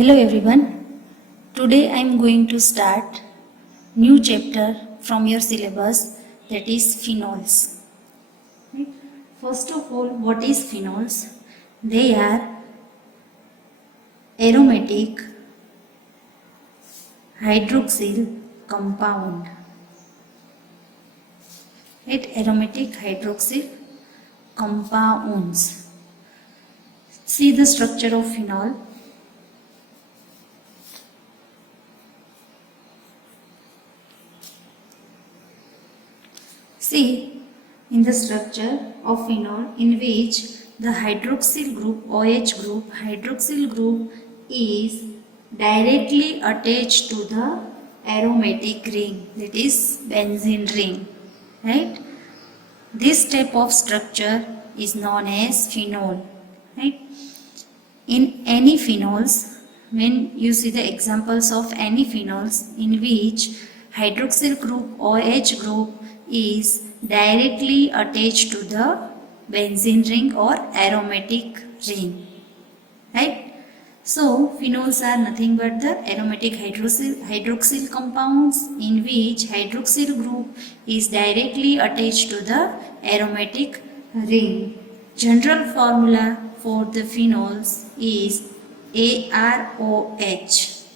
Hello everyone. Today I am going to start new chapter from your syllabus, that is phenols. Right? First of all, what is phenols? They are aromatic hydroxyl compound. Right? Aromatic hydroxyl compounds. See the structure of phenol. See in the structure of phenol in which the hydroxyl group is directly attached to the aromatic ring, that is benzene ring, right? This type of structure is known as phenol, right? In any phenols, when you see the examples of any phenols in which hydroxyl group OH group is directly attached to the benzene ring or aromatic ring, right? So phenols are nothing but the aromatic hydroxyl compounds in which hydroxyl group is directly attached to the aromatic ring. General formula for the phenols is AROH.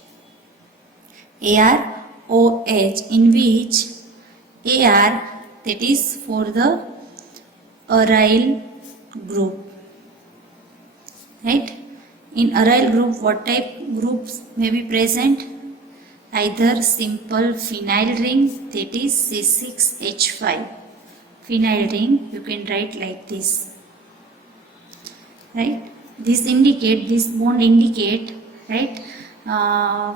AROH, in which AR, that is for the aryl group, right? In aryl group, what type groups may be present? Either simple phenyl ring, that is C6H5. Phenyl ring, you can write like this, right? This bond indicate, right?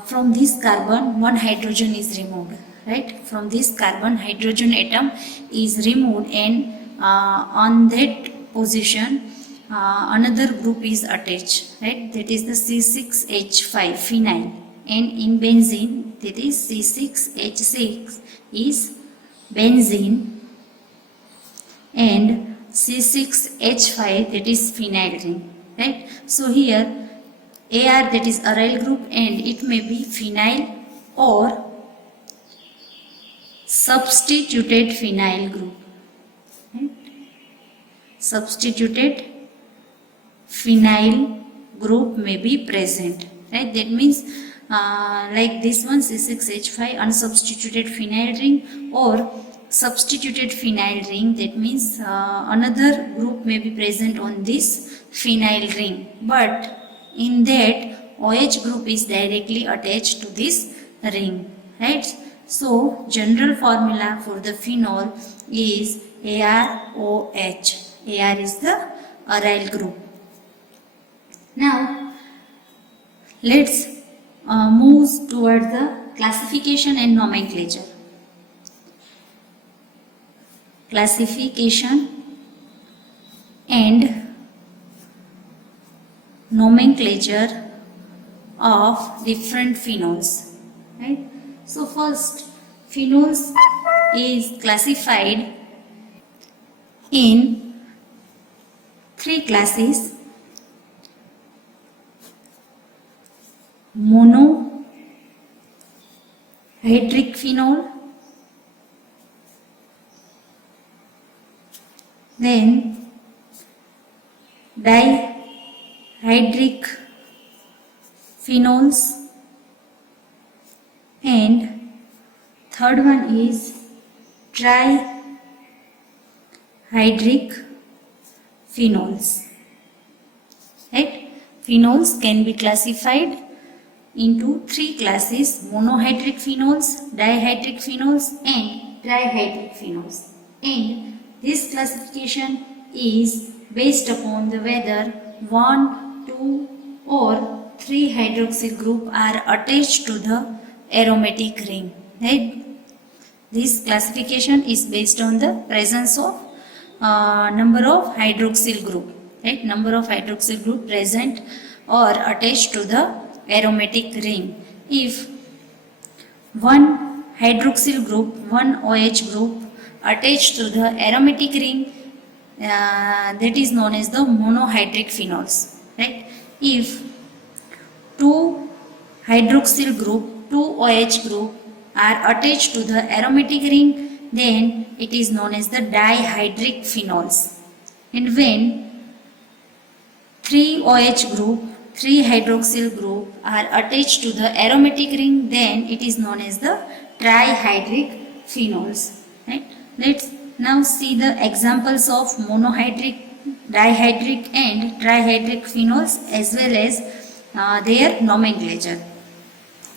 From this carbon, one hydrogen is removed, right? From this carbon, hydrogen atom is removed, and on that position, another group is attached, right? That is the C6H5 phenyl, and in benzene, that is C6H6 is benzene, and C6H5, that is phenyl ring, right? So here AR, that is aryl group, and it may be phenyl or substituted phenyl group, right? Substituted phenyl group may be present, right? That means like this one, C6H5 unsubstituted phenyl ring or substituted phenyl ring, that means another group may be present on this phenyl ring, but in that OH group is directly attached to this ring, right? So general formula for the phenol is AROH. AR is the aryl group. Now let's move towards the classification and nomenclature. Classification and nomenclature of different phenols, right? So first, phenols is classified in three classes: monohydric phenol, then dihydric phenols, and third one is trihydric phenols, right? Phenols can be classified into three classes: monohydric phenols, dihydric phenols, and trihydric phenols. And this classification is based upon the whether 1, 2 or 3 hydroxyl group are attached to the aromatic ring, right? This classification is based on the presence of number of hydroxyl group, right? Number of hydroxyl group present or attached to the aromatic ring. If one hydroxyl group, one OH group attached to the aromatic ring, that is known as the monohydric phenols, right? If two hydroxyl group, 2OH group are attached to the aromatic ring, then it is known as the dihydric phenols. And when 3OH group, 3 hydroxyl group are attached to the aromatic ring, then it is known as the trihydric phenols. Right? Let's now see the examples of monohydric, dihydric and trihydric phenols as well as their nomenclature.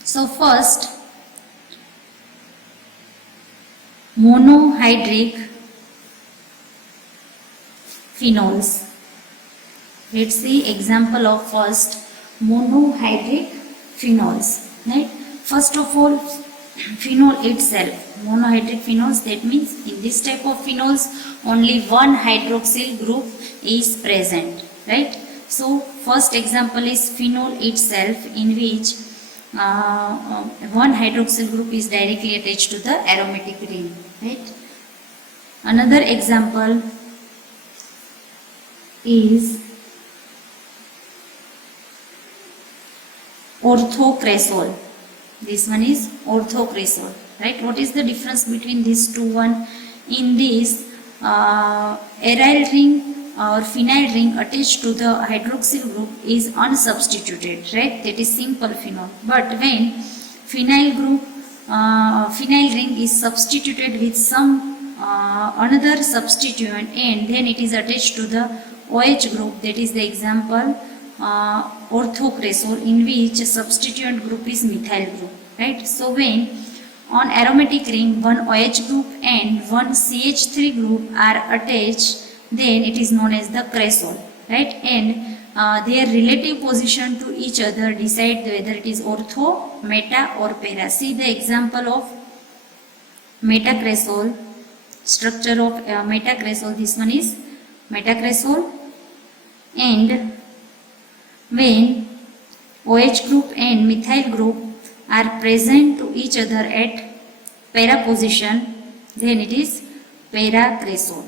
So first, monohydric phenols. Let's see example of first monohydric phenols. Right? First of all, phenol itself, monohydric phenols, that means in this type of phenols only one hydroxyl group is present. Right? So first example is phenol itself, in which one hydroxyl group is directly attached to the aromatic ring. Right? Another example is orthocresol. This one is orthocresol. Right? What is the difference between these two one? In this aryl ring or phenyl ring attached to the hydroxyl group is unsubstituted. Right? That is simple phenol. But when phenyl group, phenyl ring is substituted with some another substituent, and then it is attached to the OH group, that is the example orthocresol, in which substituent group is methyl group. Right? So when on aromatic ring one OH group and one CH3 group are attached, then it is known as the cresol. Right? And their relative position to each other decide whether it is ortho, meta or para. See the example of metacresol, structure of metacresol. This one is metacresol, and when OH group and methyl group are present to each other at para position, then it is paracresol.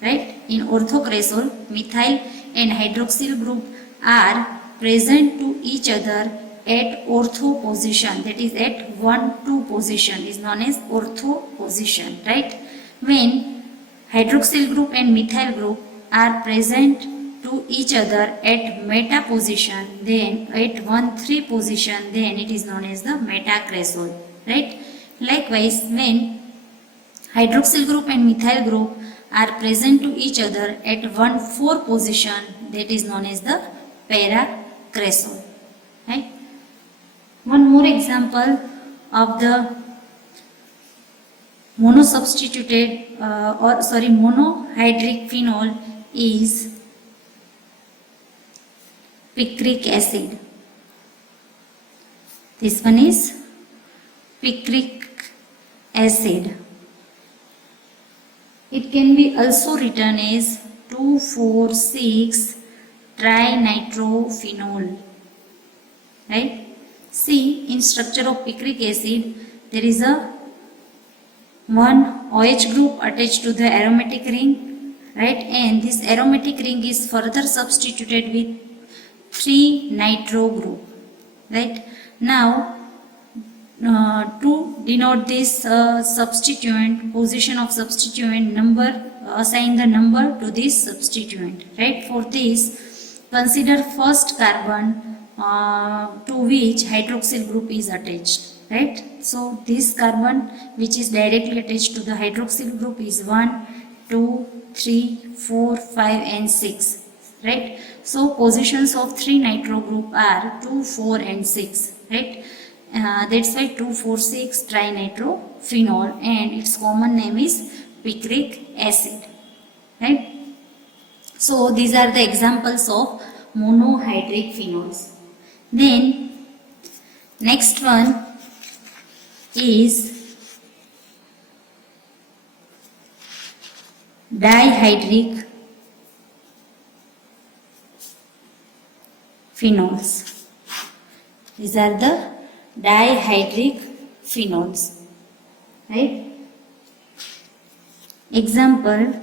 Right? In orthocresol, methyl and hydroxyl group are present to each other at ortho position, that is at 1,2 position, is known as ortho position. Right? When hydroxyl group and methyl group are present to each other at meta position, then at 1,3 position, then it is known as the metacresol. Right? Likewise, when hydroxyl group and methyl group are present to each other at 1,4 position, that is known as the paracresol. Right? One more example of the monosubstituted monohydric phenol is picric acid. This one is picric acid. It can be also written as 2,4,6 trinitrophenol. Right? See, in structure of picric acid, there is a one OH group attached to the aromatic ring, right? And this aromatic ring is further substituted with 3 nitro group, right? Now, to denote this substituent, position of substituent, number, assign the number to this substituent, right? For this, consider first carbon to which hydroxyl group is attached, right? So this carbon which is directly attached to the hydroxyl group is 1, 2, 3, 4, 5 and 6, right? So positions of 3 nitro group are 2, 4 and 6, right? That's why 2,4,6 trinitrophenol, and its common name is picric acid, right? So these are the examples of monohydric phenols. Then next one is dihydric phenols. These are the dihydric phenols, right? Example,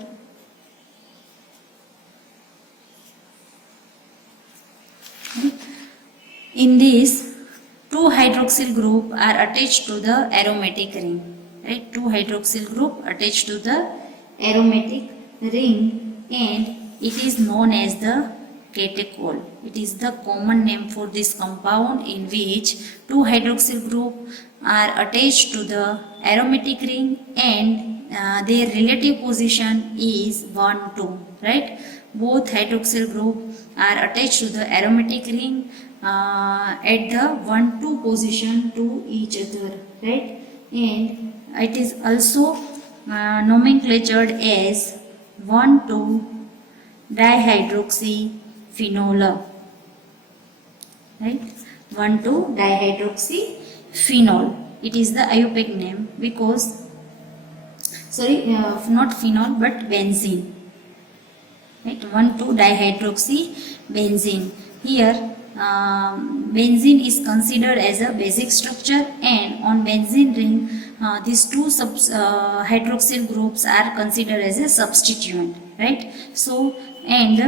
in this two hydroxyl group are attached to the aromatic ring, right? Two hydroxyl group attached to the aromatic ring, and it is known as the catechol. It is the common name for this compound in which two hydroxyl group are attached to the aromatic ring, and their relative position is 1 2, right? Both hydroxyl group are attached to the aromatic ring at the 1 2 position to each other, right? And it is also nomenclatured as 1 2 dihydroxyphenol, right? 1 2 dihydroxyphenol. It is the IUPAC name because, not phenol but benzene, right? 1 2 dihydroxybenzene. Here benzene is considered as a basic structure, and on benzene ring these two hydroxyl groups are considered as a substituent, right? So, and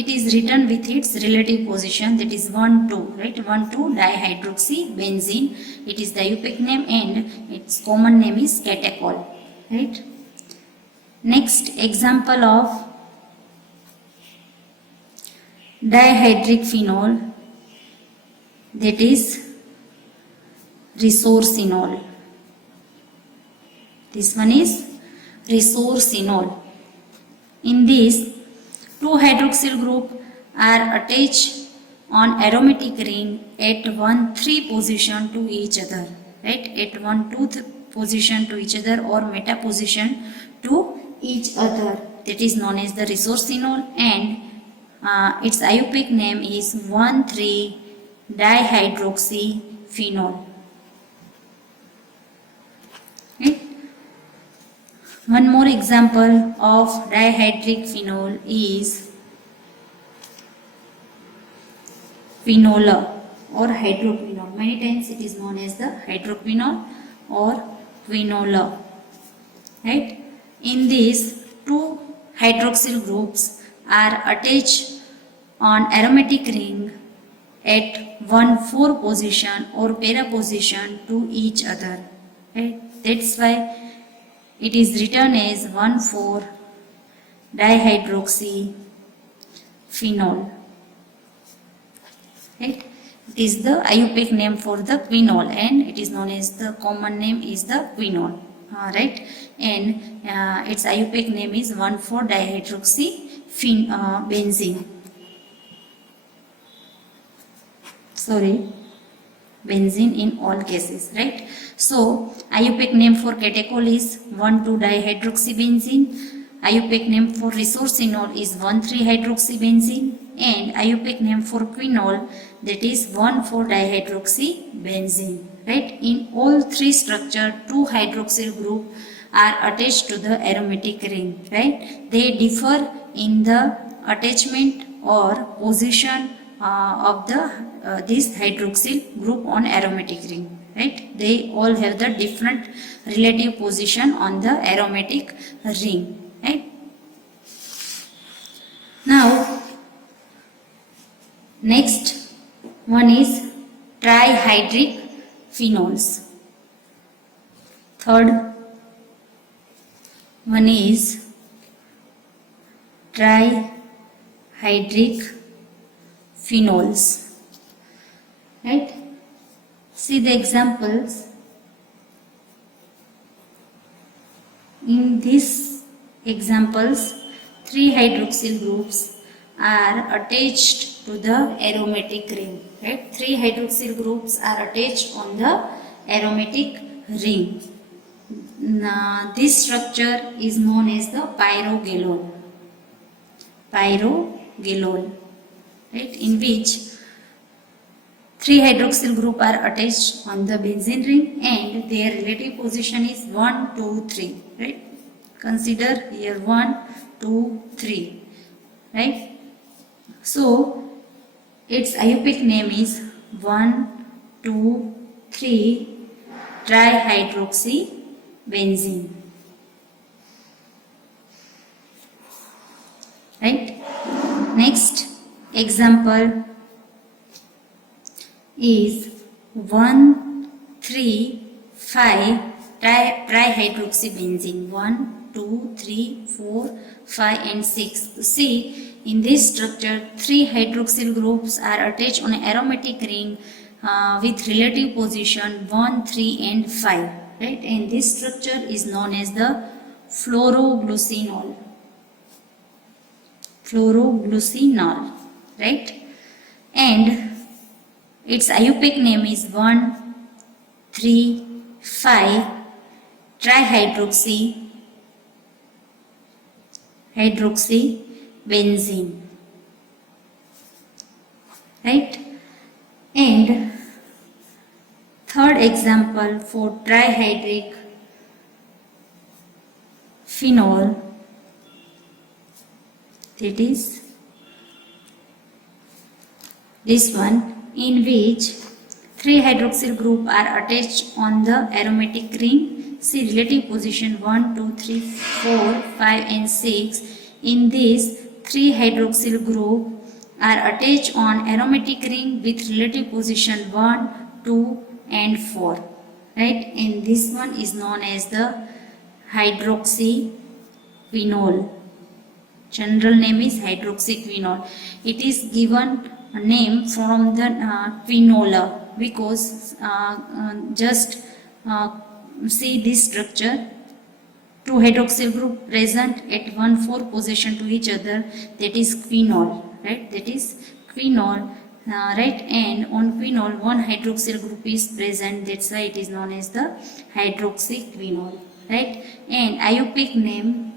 it is written with its relative position, that is 1 2, right? 1 2 dihydroxybenzene. It is the IUPAC name, and its common name is catechol, right? Next example of dihydric phenol, that is resorcinol. This one is resorcinol. In this, two hydroxyl group are attached on aromatic ring at 1 3 position to each other, right? At 1 2 position to each other, or meta position to each other. That is known as the resorcinol, and its IUPAC name is 1 3 dihydroxyphenol. Right? One more example of dihydric phenol is phenola or hydroquinol. Many times it is known as the hydroquinol or quinola, right? In this, two hydroxyl groups are attached on aromatic ring at 1 4 position or para position to each other, right? That's why it is written as 1 4 dihydroxyphenol, right? It is the IUPAC name for the quinol, and it is known as, the common name is the quinol, right? And its IUPAC name is 1 4 dihydroxybenzene. Benzene in all cases, right? So IUPAC name for catechol is 1 2 dihydroxybenzene. IUPAC name for resorcinol is 1 3 hydroxybenzene, and IUPAC name for quinol, that is 1 4 dihydroxybenzene, right? In all three structure, two hydroxyl group are attached to the aromatic ring, right? They differ in the attachment or position of the this hydroxyl group on aromatic ring, right? They all have the different relative position on the aromatic ring, right? Now, next one is trihydric phenols. Third one is trihydric phenols, right? See the examples. In these examples, three hydroxyl groups are attached to the aromatic ring, right? Three hydroxyl groups are attached on the aromatic ring. Now, this structure is known as the pyrogalol, right? In which three hydroxyl group are attached on the benzene ring, and their relative position is 1 2 3, right? Consider here 1 2 3, right? So its IUPAC name is 1 2 3 trihydroxybenzene, right? Next example is 1, 3, 5 trihydroxybenzene. 1, 2, 3, 4, 5 and 6. See, in this structure, 3 hydroxyl groups are attached on an aromatic ring with relative position 1, 3 and 5. Right? And this structure is known as the fluoroglucinol. Fluoroglucinol. Right? And its IUPAC name is 1, 3, 5 trihydroxybenzene. Right? And third example for trihydric phenol, that is this one, in which 3 hydroxyl group are attached on the aromatic ring. See relative position 1, 2, 3, 4, 5 and 6. In this, 3 hydroxyl group are attached on aromatic ring with relative position 1, 2 and 4. Right? And this one is known as the hydroxyquinol. General name is hydroxyquinol. It is given a name from the quinola because see this structure, 2 hydroxyl group present at 1,4 position to each other, that is quinol. Right? That is quinol. Right? And on quinol 1 hydroxyl group is present, that's why it is known as the hydroxyquinol. Right? And IUPAC name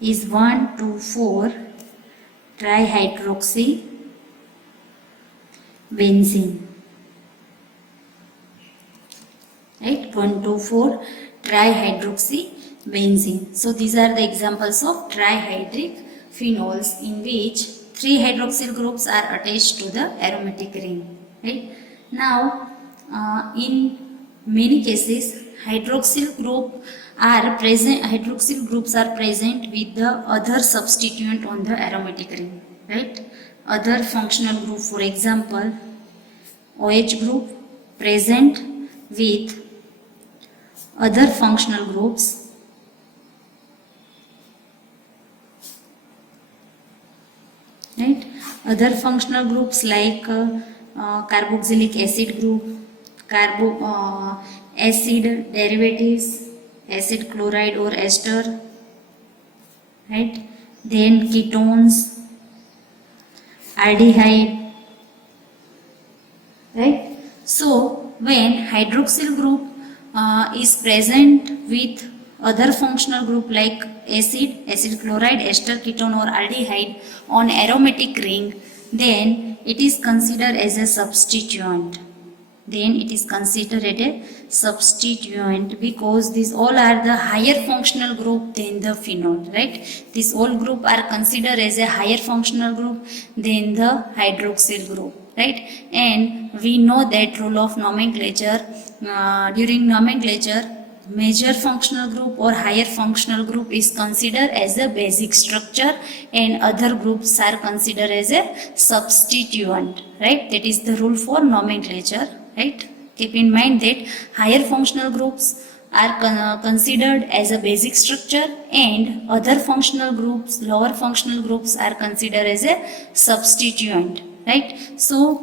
is 1, 2, 4 trihydroxybenzene. Right? 1, 2, 4 trihydroxybenzene. So these are the examples of trihydric phenols in which 3 hydroxyl groups are attached to the aromatic ring. Right? Now, in many cases, hydroxyl groups are present with the other substituent on the aromatic ring. Right? Other functional group, for example, OH group present with other functional groups. Right? Other functional groups like carboxylic acid group, acid derivatives, acid chloride or ester. Right? Then ketones, aldehyde. Right? So when hydroxyl group is present with other functional group like acid chloride, ester, ketone or aldehyde on aromatic ring, then it is considered as a substituent. Because these all are the higher functional group than the phenol. Right? These all group are considered as a higher functional group than the hydroxyl group. Right? And we know that rule of nomenclature. During nomenclature, major functional group or higher functional group is considered as a basic structure and other groups are considered as a substituent. Right? That is the rule for nomenclature. Right? Keep in mind that higher functional groups are considered as a basic structure and other functional groups, lower functional groups are considered as a substituent. Right? So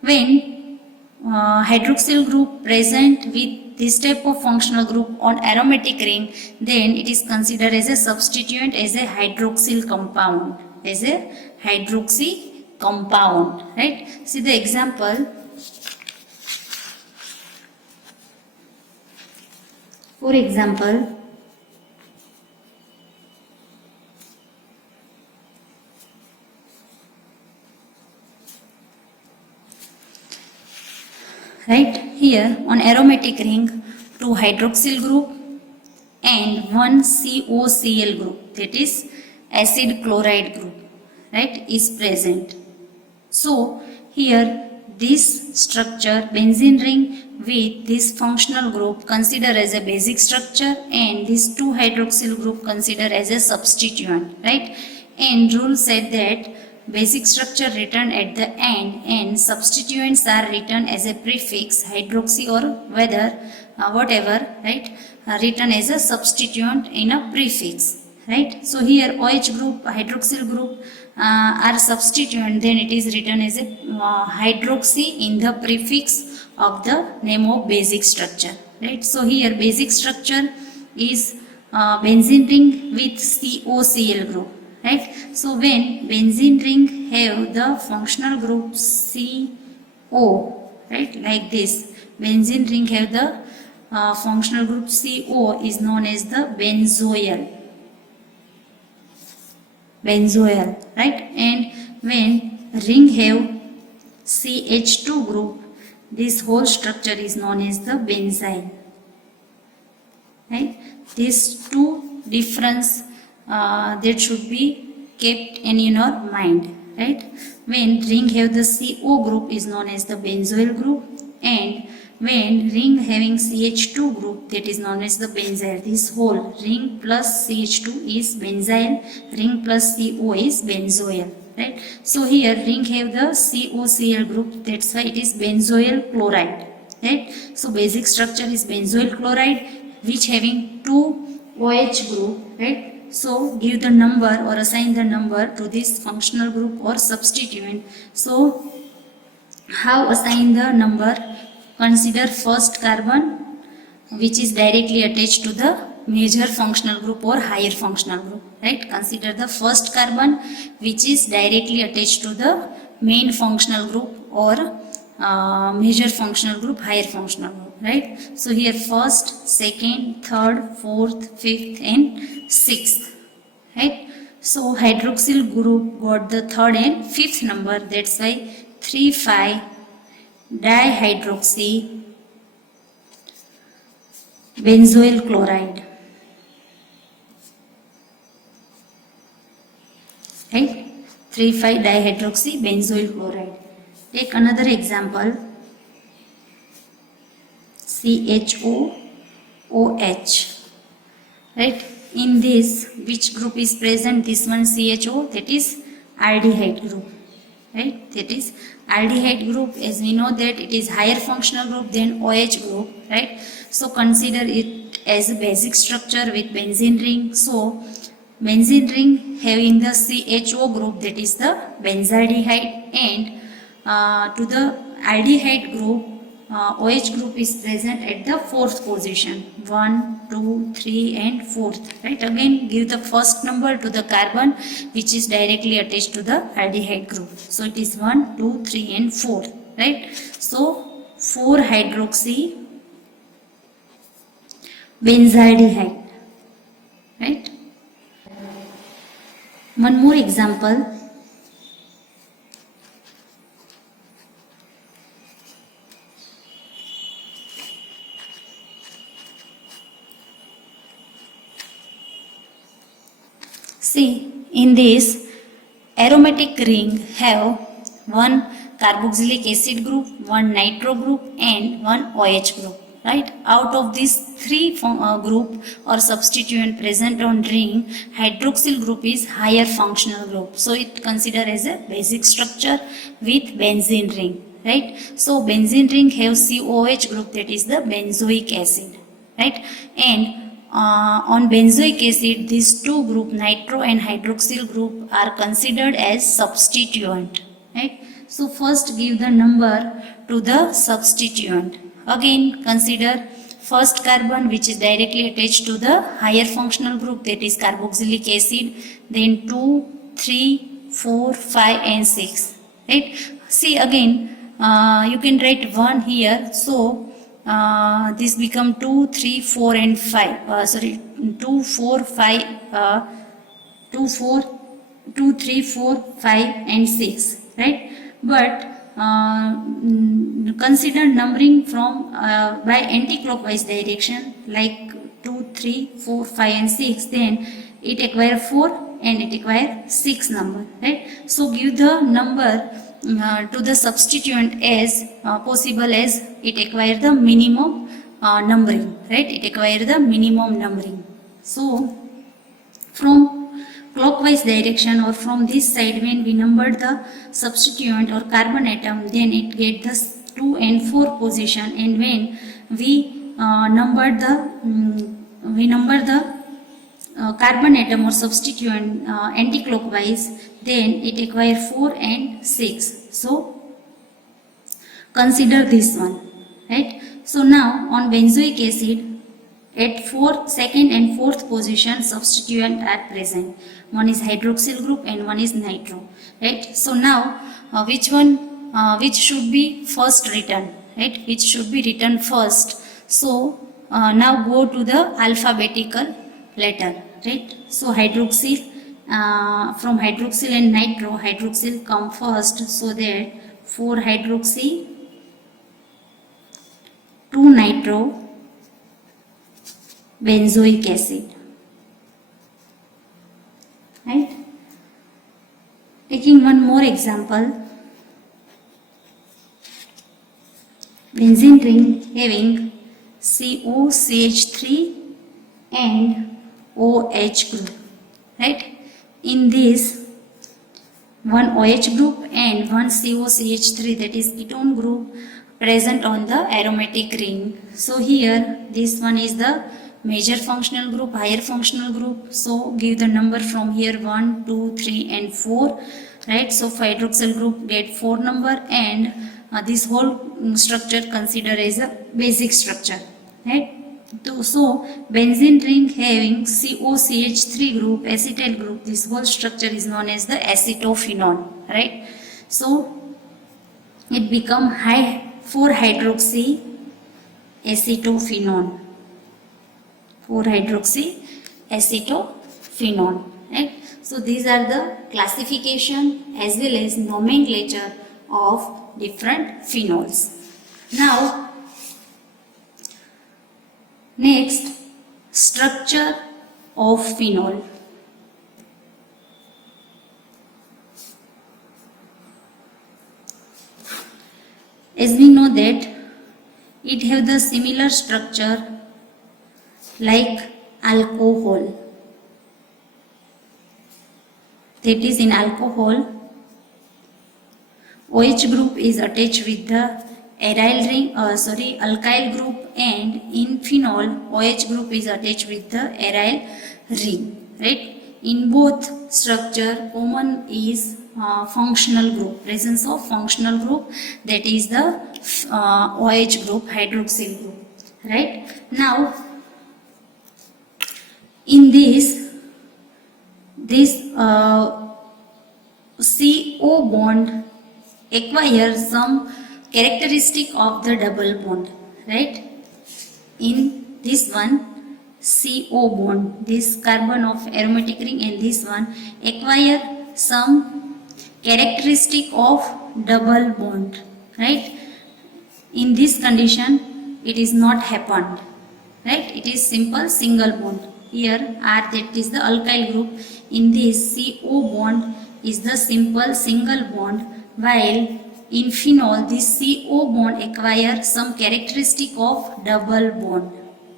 when hydroxyl group present with this type of functional group on aromatic ring, then it is considered as a substituent, as a hydroxyl compound, Right? See the example. For example, right here on aromatic ring, 2 hydroxyl group and 1 COCl group, that is acid chloride group, right, is present. So here this structure, benzene ring with this functional group, consider as a basic structure and this 2 hydroxyl group consider as a substituent, right? And rule said that basic structure written at the end and substituents are written as a prefix, hydroxy or whatever, right, written as a substituent in a prefix, right. So here OH group, hydroxyl group are substituent, then it is written as a hydroxy in the prefix of the name of basic structure, right. So here basic structure is benzene ring with COCl group, right. So when benzene ring have the functional group CO, right, like this, benzene ring have the functional group CO is known as the benzoyl, right. And when ring have CH2 group, this whole structure is known as the benzyl, right. These two difference that should be kept in your mind, right. When ring have the CO group is known as the benzoyl group, and when ring having CH2 group, that is known as the benzyl. This whole ring plus CH2 is benzyl, ring plus CO is benzoyl, right. So here ring have the COCl group, that's why it is benzoyl chloride, right. So basic structure is benzoyl chloride which having two OH group, right. So give the number or assign the number to this functional group or substituent. So how assign the number? Consider first carbon which is directly attached to the major functional group or higher functional group, right. Consider the first carbon which is directly attached to the main functional group or major functional group, higher functional group, right. So here first, second, third, fourth, fifth and sixth, right. So hydroxyl group got the third and fifth number, that's why 3,5 dihydroxy benzoyl chloride, right. 3,5 dihydroxy benzoyl chloride. Take another example, CHOOH, right. In this, which group is present? This one CHO, that is aldehyde group, right. That is aldehyde group. As we know that it is higher functional group than OH group, right. So consider it as a basic structure with benzene ring. So benzene ring having the CHO group, that is the benzaldehyde, and to the aldehyde group, OH group is present at the fourth position, 1, 2, 3 and 4th, right. Again give the first number to the carbon which is directly attached to the aldehyde group. So it is 1, 2, 3 and 4, right. So 4 hydroxy benzaldehyde, right. One more example, see, in this aromatic ring have one carboxylic acid group, one nitro group and one OH group, right. Out of these three group or substituent present on ring, hydroxyl group is higher functional group. So it considered as a basic structure with benzene ring, right. So benzene ring have COH group, that is the benzoic acid, right. And on benzoic acid, these two group, nitro and hydroxyl group, are considered as substituent, right. So first give the number to the substituent. Again consider first carbon which is directly attached to the higher functional group, that is carboxylic acid, then 2, 3, 4, 5 and 6, right. See again you can write 1 here, so this become 2, 3, 4 and 5, 2, 4, 5, 2, 3, 4, 5 and 6, right. But consider numbering from by anti-clockwise direction, like 2, 3, 4, 5 and 6, then it acquire 4 and it acquire 6 number, right. So give the number to the substituent as possible as it acquire the minimum numbering, right. It acquire the minimum numbering. So from clockwise direction or from this side, when we number the substituent or carbon atom, then it get the 2 and 4 position, and when we number the carbon atom or substituent anti-clockwise, then it acquire 4 and 6. So consider this one, right? So now on benzoic acid, at 4th, 2nd and 4th position substituent are present. One is hydroxyl group and one is nitro, right? So now which should be first written, right? Which should be written first. So now go to the alphabetical letter, right? So hydroxyl, from hydroxyl and nitro, hydroxyl come first, so that 4 hydroxy, 2 nitro, benzoic acid, right? Taking one more example, benzene ring having COCH3 and OH group, right? In this, one OH group and one COCH3, that is ketone group, present on the aromatic ring. So here this one is the major functional group, higher functional group. So give the number from here 1, 2, 3 and 4, right? So hydroxyl group get 4 number, and this whole structure consider as a basic structure, right? So benzene ring having COCH3 group, acetyl group, this whole structure is known as the acetophenone, right? So it become 4-hydroxy acetophenone, 4-hydroxy acetophenone, right? So these are the classification as well as nomenclature of different phenols. Now next, structure of phenol. As we know that it have the similar structure like alcohol. That is, in alcohol, OH group is attached with the alkyl group, and in phenol OH group is attached with the aryl ring, right? In both structure common is functional group, presence of functional group, that is the OH group, hydroxyl group, right? Now in this CO bond acquires some characteristic of the double bond, right? In this one, CO bond, this carbon of aromatic ring, and this one acquire some characteristic of double bond, right? In this condition it is not happened, right? It is simple single bond. Here R, that is the alkyl group. In this, CO bond is the simple single bond, while in phenol this CO bond acquires some characteristic of double bond.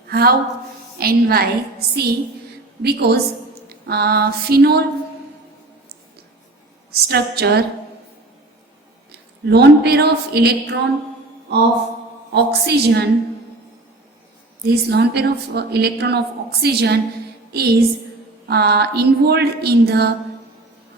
How and why? See, because phenol structure, lone pair of electron of oxygen, this lone pair of electron of oxygen is involved in the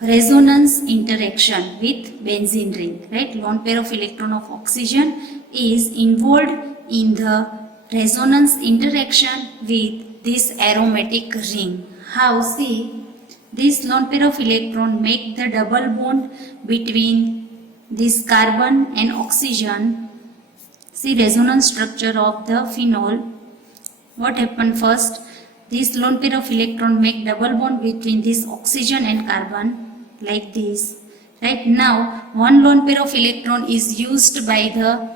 resonance interaction with benzene ring, right? Lone pair of electron of oxygen is involved in the resonance interaction with this aromatic ring. How? See, this lone pair of electron make the double bond between this carbon and oxygen. See resonance structure of the phenol. What happened first? This lone pair of electron make double bond between this oxygen and carbon, like this, right? Now one lone pair of electron is used by the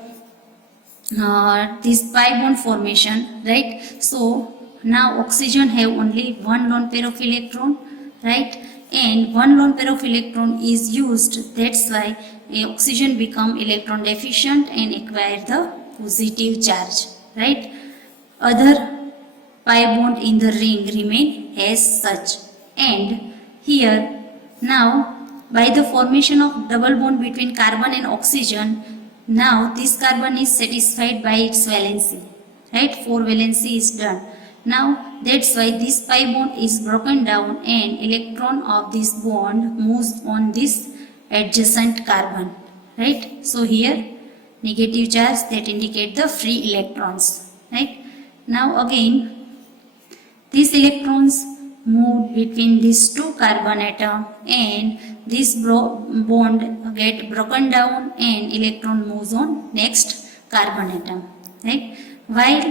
this pi bond formation, right? So now oxygen have only one lone pair of electron, right? And one lone pair of electron is used, that's why oxygen become electron deficient and acquire the positive charge, right? Other pi bond in the ring remain as such, and here now by the formation of double bond between carbon and oxygen, now this carbon is satisfied by its valency, right? 4 valency is done. Now that's why this pi bond is broken down and electron of this bond moves on this adjacent carbon, right? So here negative charge that indicate the free electrons, right? Now again these electrons move between these two carbon atom and this bond get broken down and electron moves on next carbon atom, right? While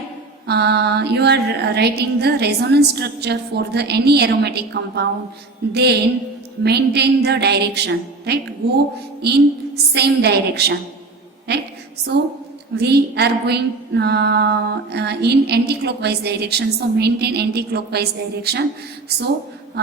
you are writing the resonance structure for the any aromatic compound, then maintain the direction, right? Go in same direction, right? So we are going in anti-clockwise direction, so maintain anti-clockwise direction. So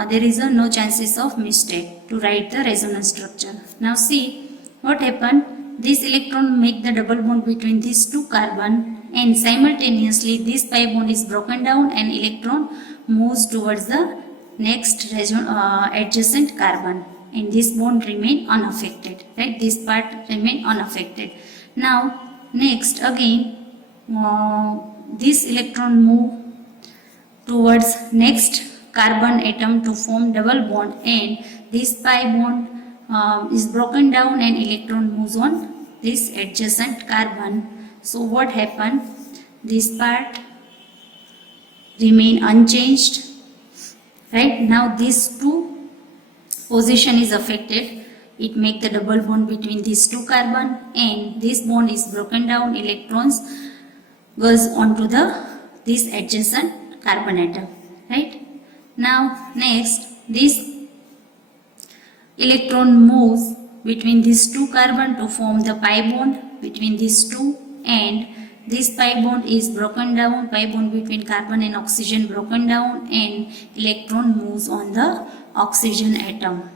there is no chances of mistake to write the resonance structure. Now see what happened. This electron make the double bond between these two carbon and simultaneously this pi bond is broken down and electron moves towards the next adjacent carbon and this bond remain unaffected, right? This part remain unaffected. Now next again this electron move towards next carbon atom to form double bond and this pi bond is broken down and electron moves on this adjacent carbon. So what happened? This part remain unchanged, right? Now these two position is affected. It make the double bond between these two carbon and this bond is broken down, electrons goes onto the this adjacent carbon atom, right? Now next this electron moves between these two carbon to form the pi bond between these two and this pi bond is broken down, pi bond between carbon and oxygen broken down and electron moves on the oxygen atom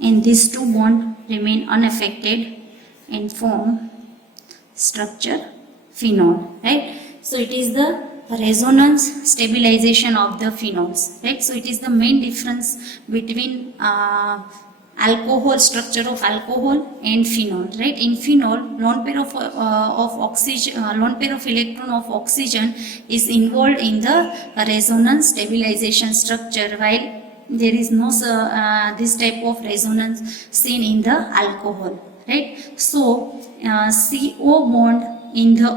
and these two bonds remain unaffected and form structure phenol, right? So it is the resonance stabilization of the phenols, right? So it is the main difference between alcohol, structure of alcohol and phenol, right? In phenol, lone pair of oxygen, lone pair of electron of oxygen is involved in the resonance stabilization structure, while there is no this type of resonance seen in the alcohol, right? So CO bond in the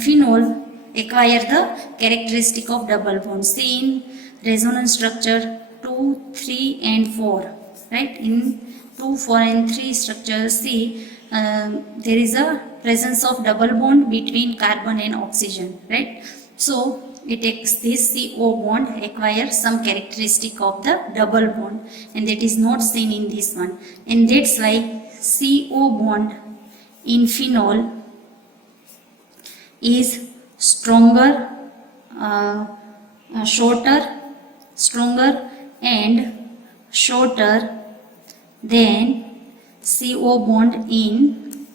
phenol acquire the characteristic of double bond. See in resonance structure 2, 3 and 4, right? In 2, 4 and 3 structure, see there is a presence of double bond between carbon and oxygen, right? So it takes this CO bond acquire some characteristic of the double bond and that is not seen in this one, and that's why CO bond in phenol is stronger, stronger and shorter than CO bond in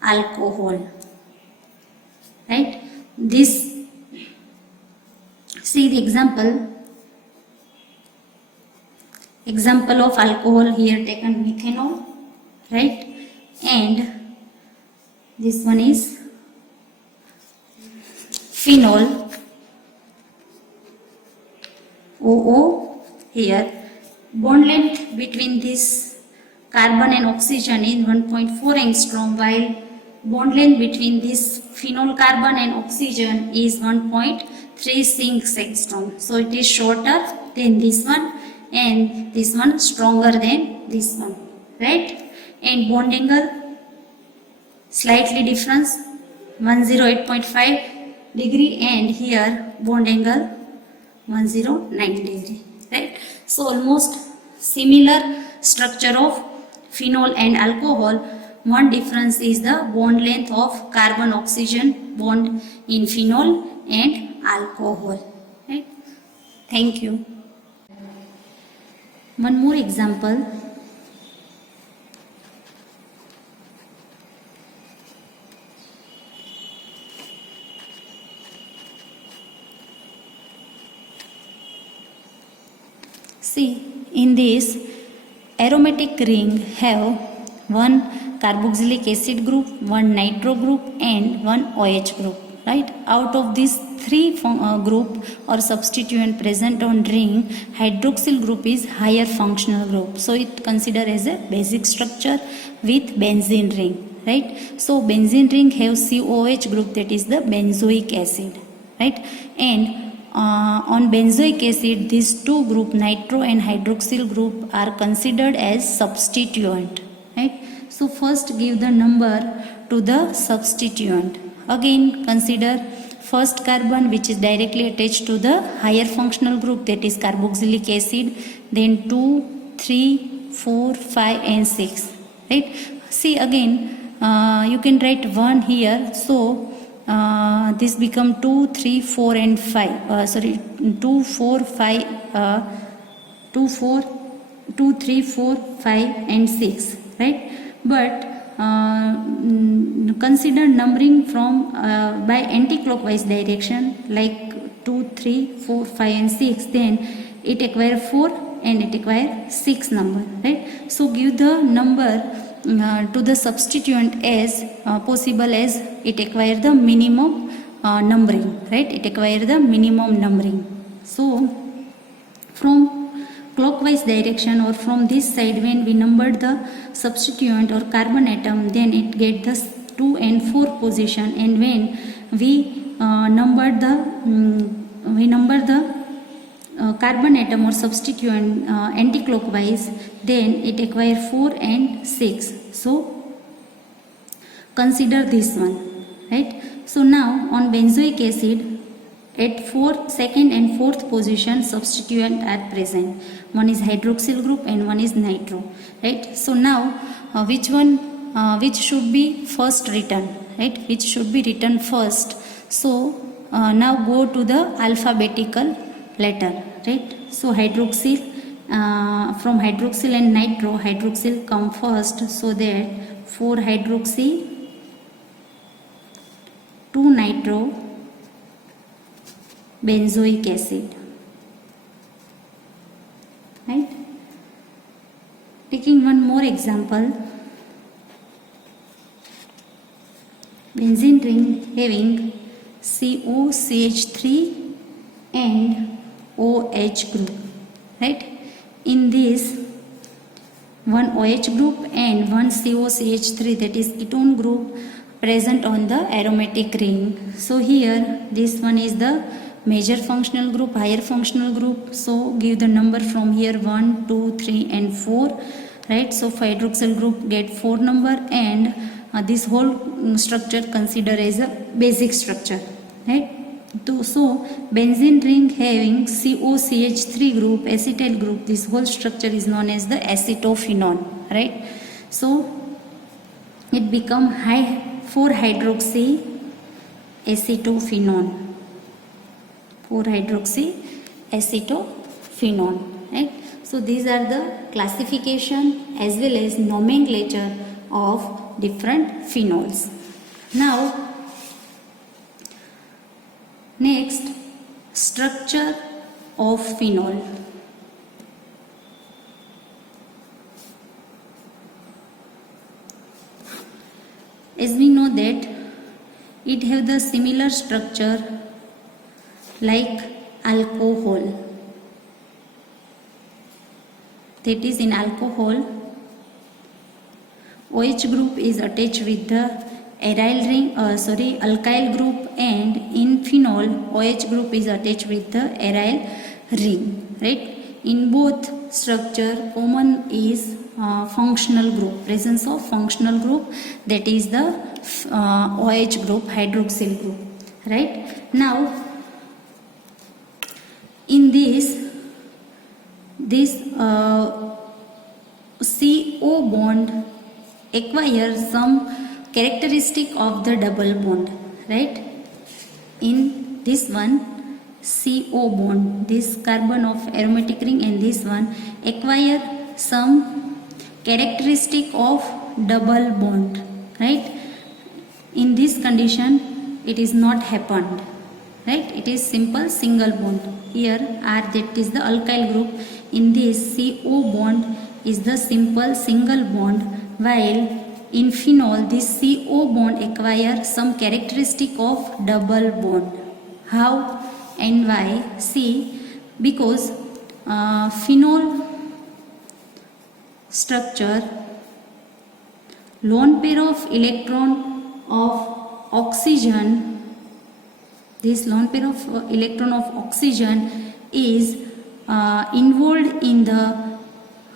alcohol, right? This, see the example of alcohol here taken methanol, right? And this one is phenol, OO here. Bond length between this carbon and oxygen is 1.4 angstrom, while bond length between this phenol carbon and oxygen is 1.36 angstrom. So it is shorter than this one and this one stronger than this one, right? And bond angle slightly difference, 108.5 degree and here bond angle 109 degree, right? So almost similar structure of phenol and alcohol. One difference is the bond length of carbon oxygen bond in phenol and alcohol, right? Thank you. One more example. see, in this aromatic ring have one carboxylic acid group, one nitro group and one OH group, right? Out of these three group or substituent present on ring, hydroxyl group is higher functional group, so it considered as a basic structure with benzene ring, right? So benzene ring have COH group, that is the benzoic acid, right? And on benzoic acid, these two group, nitro and hydroxyl group, are considered as substituent, right? So first give the number to the substituent. Again consider first carbon which is directly attached to the higher functional group, that is carboxylic acid, then 2, 3, 4, 5 and 6, right? See again, you can write 1 here, so this become 2, 3, 4 and 5, 2, 4, 5, 2, 4, 2, 3, 4, 5 and 6, right? But consider numbering from by anti-clockwise direction, like 2, 3, 4, 5 and 6, then it acquire 4 and it acquire 6 number, right? So give the number to the substituent as possible as it acquire the minimum numbering, right? It acquire the minimum numbering. So from clockwise direction or from this side, when we numbered the substituent or carbon atom, then it get the 2 and 4 position, and when we number the carbon atom or substituent anti-clockwise, then it acquire 4 and 6. So consider this one, right? So now on benzoic acid, at 2nd and 4th position substituent are present. One is hydroxyl group and one is nitro, right? So now which should be first written, right? Which should be written first. So now go to the alphabetical letter, right? So hydroxyl, from hydroxyl and nitro, hydroxyl come first, so that 4 hydroxy, 2 nitro, benzoic acid, right? Taking one more example, benzene ring having COCH3 and OH group, right? In this one OH group and one COCH3, that is ketone group, present on the aromatic ring. So here this one is the major functional group, higher functional group, so give the number from here 1, 2, 3 and 4, right? So hydroxyl group get 4 number, and this whole structure consider as a basic structure, right? So benzene ring having COCH3 group, acetyl group, this whole structure is known as the acetophenone, right? So it become 4-hydroxy acetophenone, 4-hydroxy acetophenone, right? So these are the classification as well as nomenclature of different phenols. Now next, structure of phenol. As we know that it have the similar structure like alcohol. That is, in alcohol, OH group is attached with the alkyl group, and in phenol OH group is attached with the aryl ring, right? In both structure common is functional group, presence of functional group, that is the OH group, hydroxyl group, right? Now in this CO bond acquires some characteristic of the double bond, right? In this one CO bond, this carbon of aromatic ring and this one acquire some characteristic of double bond, right? In this condition it is not happened, right? It is simple single bond. Here R, that is the alkyl group, in this CO bond is the simple single bond, while in phenol this CO bond acquires some characteristic of double bond. How and why? See, because phenol structure, lone pair of electron of oxygen, this lone pair of electron of oxygen is involved in the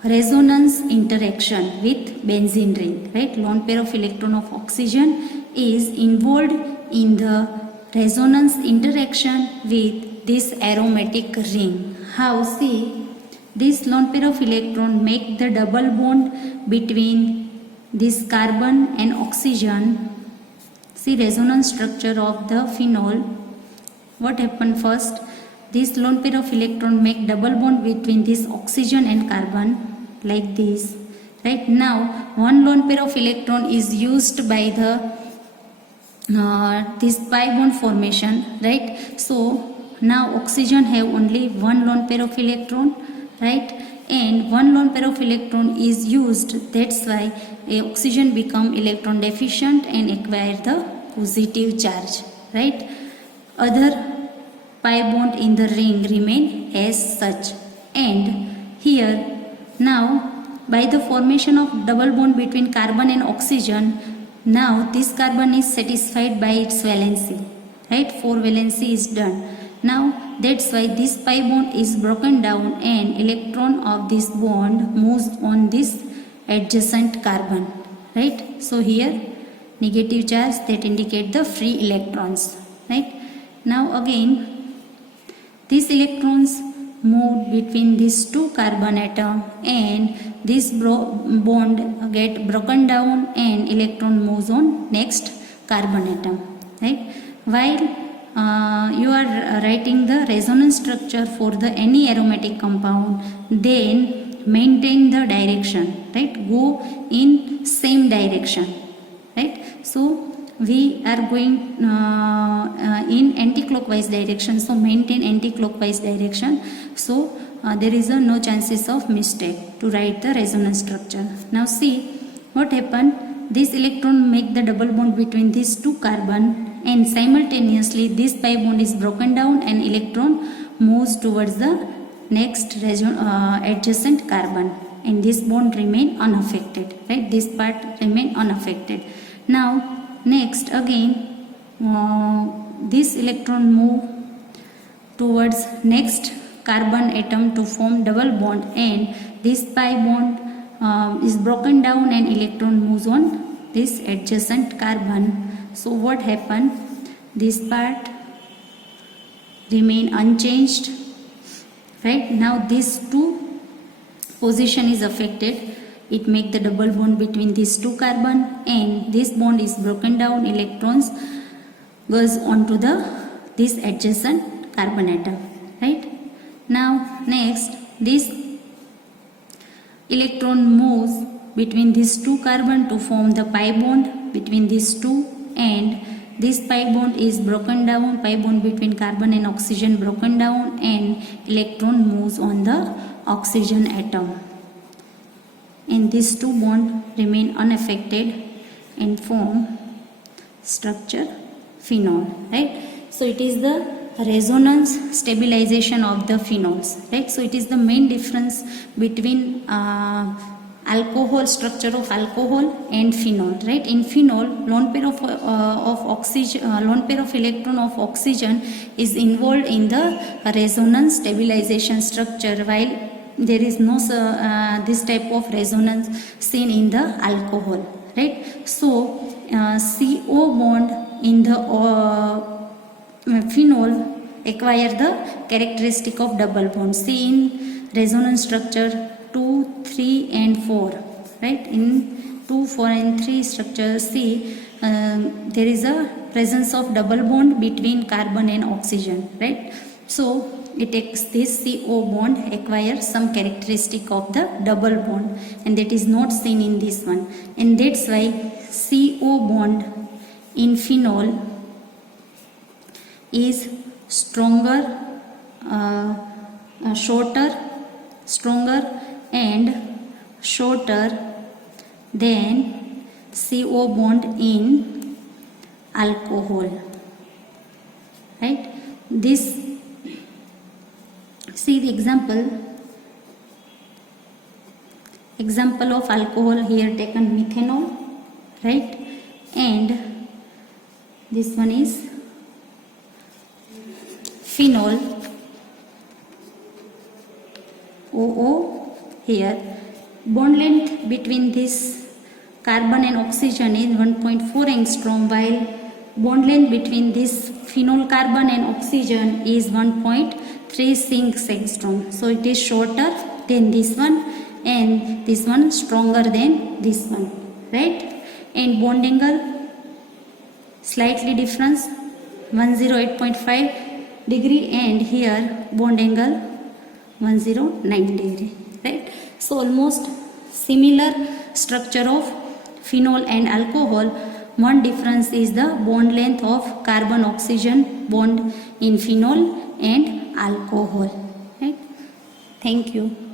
resonance interaction with benzene ring, right? Lone pair of electron of oxygen is involved in the resonance interaction with this aromatic ring. How? See, this lone pair of electron make the double bond between this carbon and oxygen. See resonance structure of the phenol. What happened first? This lone pair of electron make double bond between this oxygen and carbon like this. Right now, one lone pair of electron is used by the this pi bond formation. Right. So now oxygen have only one lone pair of electron. Right. And one lone pair of electron is used. That's why oxygen become electron deficient and acquire the positive charge. Right. Other pi bond in the ring remain as such. And here now by the formation of double bond between carbon and oxygen, now this carbon is satisfied by its valency. Right. 4 valency is done. Now that's why this pi bond is broken down and electron of this bond moves on this adjacent carbon. Right. So here negative charge that indicate the free electrons. Right. Now again these electrons move between these two carbon atom and this bond get broken down and electron moves on next carbon atom. Right. While you are writing the resonance structure for the any aromatic compound, then maintain the direction. Right. Go in same direction. Right. So we are going in anti-clockwise direction, so maintain anti-clockwise direction. So there is no chances of mistake to write the resonance structure. Now see what happened. This electron make the double bond between these two carbon and simultaneously this pi bond is broken down and electron moves towards the next adjacent carbon and this bond remain unaffected. Right. This part remain unaffected. Now next again this electron move towards next carbon atom to form double bond and this pi bond is broken down and electron moves on this adjacent carbon. So what happened? This part remain unchanged. Right. Now this two position is affected. It make the double bond between these two carbon and this bond is broken down, electrons goes onto this adjacent carbon atom. Right. Now next this electron moves between these two carbon to form the pi bond between these two and this pi bond is broken down, pi bond between carbon and oxygen broken down and electron moves on the oxygen atom. And these two bonds remain unaffected and form structure phenol. Right. So it is the resonance stabilization of the phenols. Right. So it is the main difference between alcohol structure of alcohol and phenol. Right. In phenol, lone pair of oxygen, lone pair of electron of oxygen is involved in the resonance stabilization structure, while there is no this type of resonance seen in the alcohol. Right. So CO bond in the phenol acquire the characteristic of double bond. See in resonance structure 2, 3 and 4. Right. In 2, 4 and 3 structure, see there is a presence of double bond between carbon and oxygen. Right. So it takes this CO bond acquires some characteristic of the double bond and that is not seen in this one, and that's why CO bond in phenol is stronger, shorter stronger and shorter than CO bond in alcohol, right? This, see the example of alcohol here taken, methanol, right? And this one is phenol, OO here. Bond length between this carbon and oxygen is 1.4 angstrom, while bond length between this phenol carbon and oxygen is 1.36 angstrom. So it is shorter than this one and this one stronger than this one, right? And bond angle slightly difference, 108.5 degree, and here bond angle 109 degree, right? So almost similar structure of phenol and alcohol. One difference is the bond length of carbon oxygen bond in phenol and alcohol, right? Thank you.